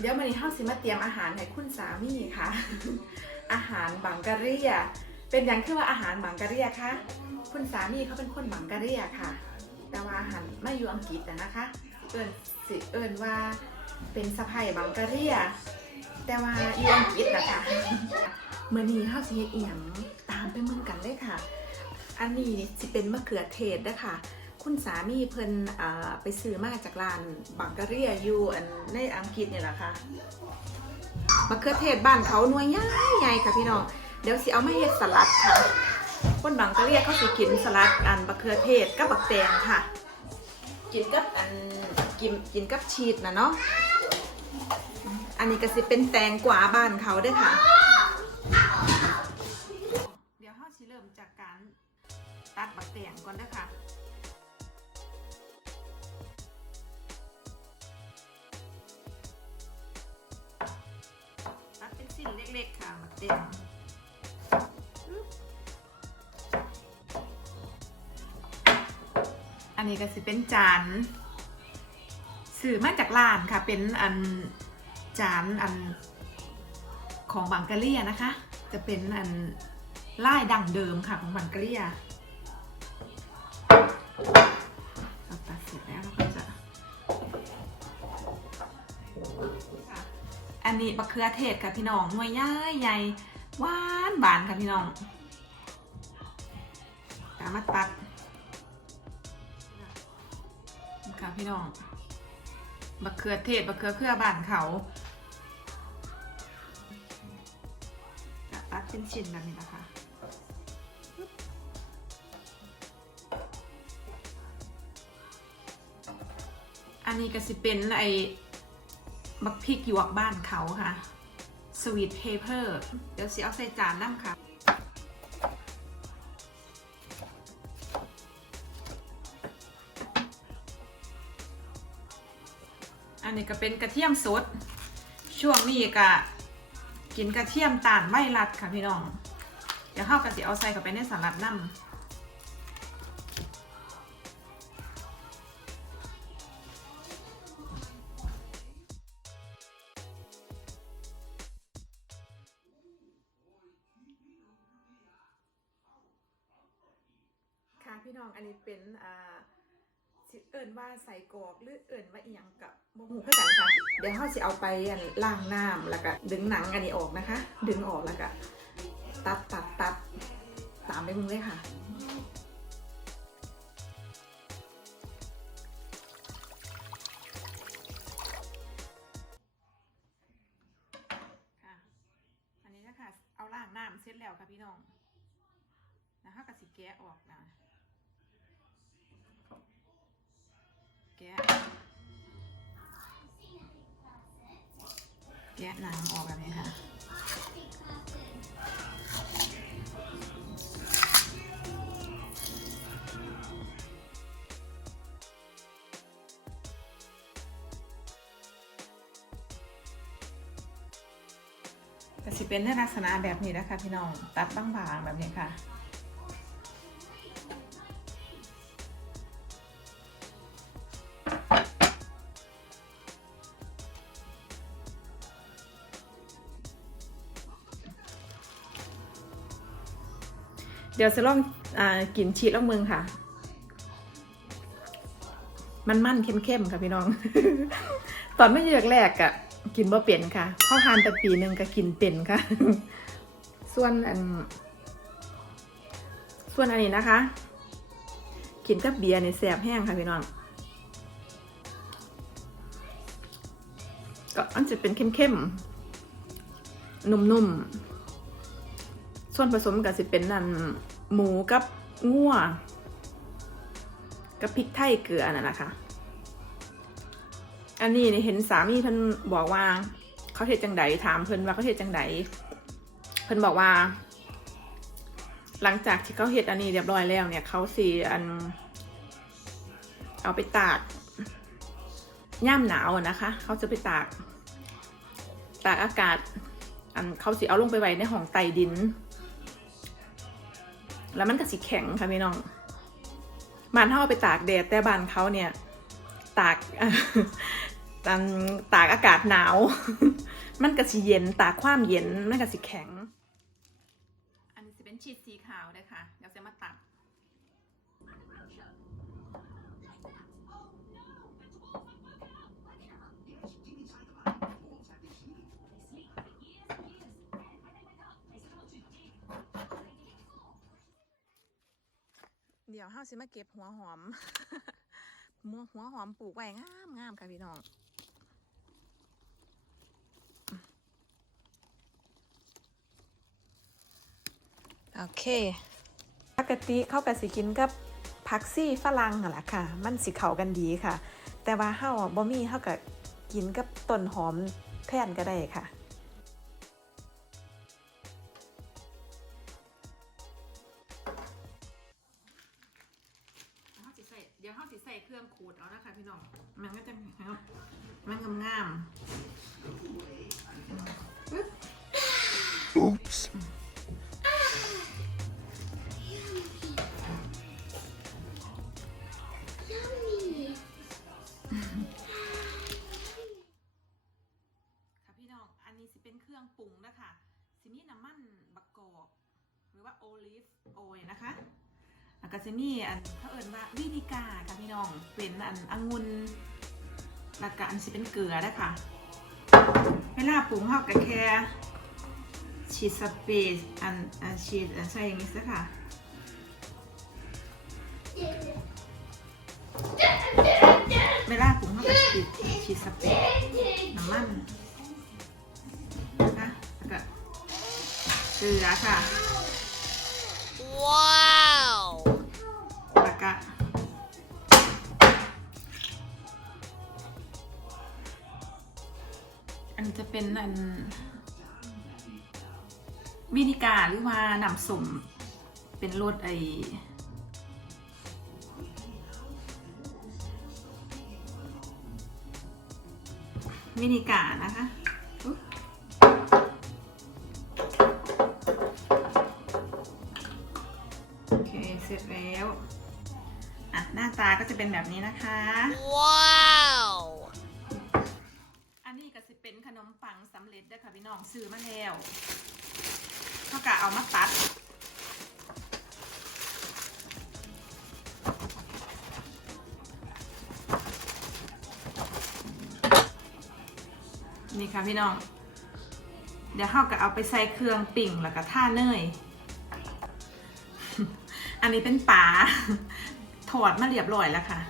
เดี๋ยววันนี้เฮาสิมาเตรียมอาหารให้คุณสามีค่ะ อาหารบังกะเรีย เป็นอย่างคือว่าอาหารบังกะเรียคะคุณสามีเขาเป็นคนบังกะเรียค่ะ แต่ว่าอาหารไม่อยู่อังกฤษนะนะคะ เอิญสิเอิญว่าเป็นสะพายบังกะเรีย แต่ว่าอยู่อังกฤษนะคะเมื่อนี้เฮาสิเอียงตามไปเมืองกันเลยค่ะ อันนี้สิเป็นมะเขือเทศนะคะ คุณสามีเพิ่นไปซื้อมาจากร้านบังกะเรียอยู่อันในอังกฤษเนี่ยแหละค่ะมะเขือเทศบ้านเขาหน่วยใหญ่ใหญ่ค่ะพี่น้องเดี๋ยวสิเอามาเฮ็ดสลัดค่ะคนบังกะเรียเขาสิกินสลัดอันมะเขือเทศกับบักแตงค่ะ กินกับอันกินกินกับชีสนะเนาะอันนี้ก็สิเป็นแตงกวาบ้านเขาด้วยค่ะ เดี๋ยวเฮาสิเริ่มจากการตัดบักแตงก่อนเด้อค่ะ กๆค่ะมอันนี้ก็สิเป็นจานสื่อมาจากร้านค่ะ เป็นอันจานอันของบังกะเลียนะคะ จะเป็นอันลายดังเดิมค่ะของบังกะเลีย อันนี้มะเขือเทศค่ะพี่น้องหน่วยใหญ่ใหญ่หวานบานค่ะพี่น้องตามาตัดค่ะพี่น้องมะเขือเทศมะเขือเครือบานเขาจะตัดเป็นชิ้นแบบนี้นะคะอันนี้ก็สิเป็นไอ บักพริกหยวกบ้านเขาค่ะสวีทเพเปอร์เดี๋ยวสิเอาใส่จานนั่งค่ะอันนี้ก็เป็นกระเทียมสด ช่วงนี้ก็กินกระเทียมตาลไวรัดค่ะพี่น้อง เดี๋ยวข้าวก็สิเอาใส่เข้าไปในสลัดน้ำ พี่น้องอันนี้เป็นอ่าสิเอิ่นว่าใส่กรอกหรือเอิ่นว่าอีหยังกับโมหูเพื่อกันค่ะเดี๋ยวเขาสิเอาไปอันล้างน้ำแล้วก็ดึงหนังอันนี้ออกนะคะ ดึงออกแล้วก็ตัดตัดตัดตามไปมึงเลยค่ะค่ะอันนี้นะคะเอาล้างน้ำเสร็จแล้วค่ะพี่น้องนะคะกสิแกะออกนะ แกะ แกะหนังออกแบบนี้ค่ะ ก็สิเป็นในลักษณะแบบนี้นะคะพี่น้อง ตัดบางๆแบบนี้ค่ะ ดี๋ยวจะลองอากินชีสล่องเมืองค่ะ มันมันๆเข้มๆค่ะพี่น้อง ตอนไม่เยือกแรกอะกินบ่เป็นค่ะพอทานแต่ปีหนึ่งก็กินเป็นค่ะ ส่วนอัน ส่วนอันนี้นะคะ กินกับเบียร์ในแสบแห้งค่ะพี่น้องก็อันจะเป็นเข้มๆ นุ่มๆ ส่วนผสมก็จะเป็นนั่น หมูกับงัวกับพริกไทยเกลือนั่นนะคะอันนี้นี่เห็นสามีเพิ่นบอกว่า เขาเฮ็ดจังไดถามเพิ่นว่าเขาเฮ็ดจังไดเพิ่นบอกว่า หลังจากที่เขาเฮ็ดอันนี้เรียบร้อยแล้วเนี่ยเขาสิอัน เอาไปตากย่ามหนาวนะคะเขาจะไปตาก ตากอากาศ อันเขาสิเอาลงไปไว้ในห้องใต้ดิน แล้วมันก็สิแข็งค่ะพี่น้องบ้านเขาเอาไปตากแดดแต่บ้านเขาเนี่ย ตากตันตากอากาศหนาว มันก็สิเย็นตากความเย็นมันก็สิแข็ง อันนี้จะเป็นชีสสีขาวเลยค่ะ เดี๋ยวจะมาตัด เดี๋ยวเฮาสิมาเก็บหัวหอมมัวหัวหอมปลูกไว้งามงามค่ะพี่น้องโอเคปกติเข้ากับสิกินกับผักซี่ฝรั่งนั่นแหละค่ะ มันสิเข้ากันดีค่ะ แต่ว่าเฮาอะบ่มีเฮากับกินกับต้นหอมแทนก็ได้ค่ะ ดเอานะคะพี่น้อง มันก็จะมันงามงาม Oops. มีอันเขาเอิญว่าวินิกาค่ะพี่น้องเป็นอันองุ่นแล้วก็อันสิเป็นเกลือนะคะเวลาปรุงเขาก็แค่ชีสสเปซอันอันชีสอันใส่อย่างนี้ซะค่ะเวลาปรุงเขาก็ชีสชีสสเปซน้ำมันนะคะแล้วก็เกลือค่ะ Wow. อันจะเป็นอันวินิกาหรือว่าน้ำสมเป็นรสไอวินิกานะคะโอเคเสร็จแล้ว อะ หน้าตาก็จะเป็นแบบนี้นะคะ Wow. น้องซื้อมาแล้วเท่ากับเอามาตัดนี่ค่ะพี่น้อง เดี๋ยวเราก็เอาไปใส่เครื่องปิ่งแล้วก็ท่าเนย อันนี้เป็นปลาถอดมาเรียบร้อยแล้วค่ะ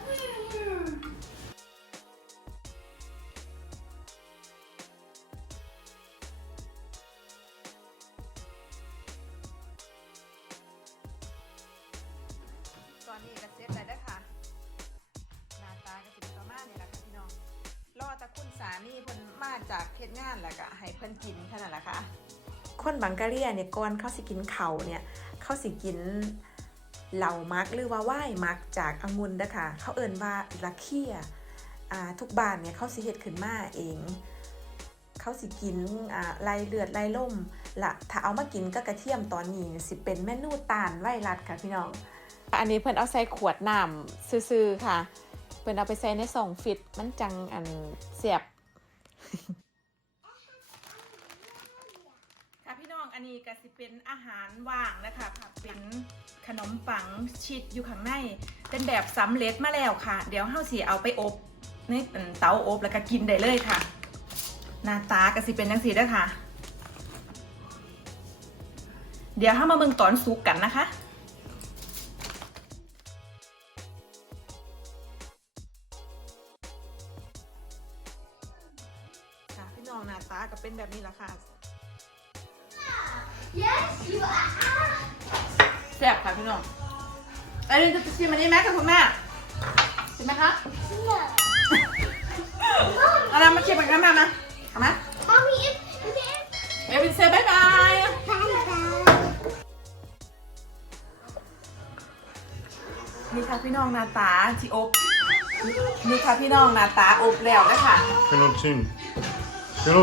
มีเพิ่นมาจากเฮ็ดงานแล้วก็ให้เพิ่นกินเท่านั้นแหละค่ะคนบังกะเรียเนี่ยก่อนเขาสิกินเขาวเนี่ยเขาสิกินเหล่ามักหรือว่าว่ายมักจากองุ่นเด้อค่ะเขาเอิ่นว่าลักเคียอ่าทุกบ้านเนี่ยเขาสิเฮ็ดขึ้นมาเองเขาสิกินอ่าไล่เลือดไล่ล่มละถ้าเอามากินก็กระเทียมตอนนี้สิเป็นเมนูตาลไวรัสค่ะพี่น้อง อันนี้เพิ่นเอาใส่ขวดน้ำซื่อๆค่ะ เพิ่นเอาไปใส่ในซองฟิตมันจังอันเสียบ ค่ะพี่น้องอันนี้ก็สิเป็นอาหารว่างนะคะค่ะเป็นขนมปังชีสอยู่ข้างใน เป็นแบบสำเร็จมาแล้วค่ะ เดี๋ยวเฮาสิเอาไปอบในเตาอบแล้วก็กินได้เลยค่ะ หน้าตาก็สิเป็นจังซี่ด้อค่ะ เดี๋ยวเฮามาเบิ่งตอนสุกกันนะคะ หน้าตาก็เป็นแบบนี้ละค่ะ Yes, you are. แซ่บค่ะพี่น้องอันนี้จะชิมอันนี้ไหมคะคุณแม่ชิมไหมคะ No. เอาละมาชิมกันมามาเอามา Mommy is there. เอวินเซบายบาย นี่ค่ะพี่น้องหน้าตาที่อบ นี่ค่ะพี่น้องหน้าตาอบแล้วนะคะ We're not soon.